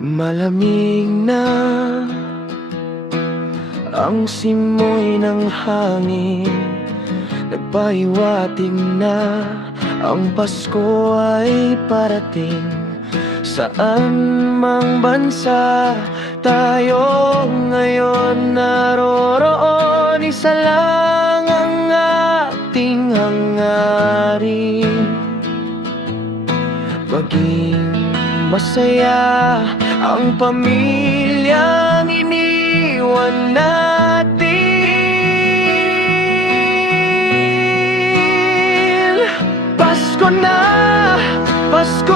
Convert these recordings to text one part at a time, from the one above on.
Malamig na ang simoy ng hangin, nagpahiwatig na ang Pasko ay parating. Saan mang bansa tayo ngayon naroroon, isa lang ang ating hangarin, maging masaya ang pamilyang iniwan natin. Pasko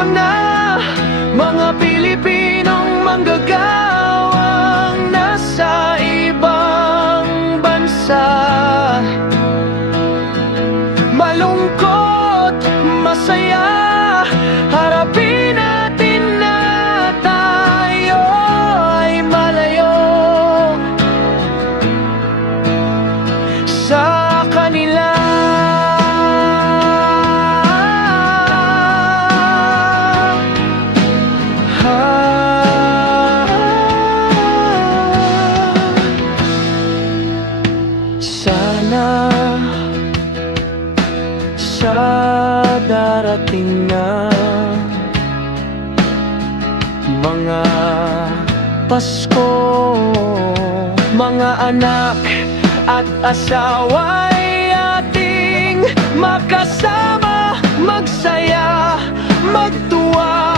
na, mga Pilipinong manggagawang nasa ibang bansa. Malungkot, masaya, harapin natin na tayo ay malayo sa kanila. Sana sa darating na mga Pasko, mga anak at asawa'y ating makasama, magsaya, magtuwa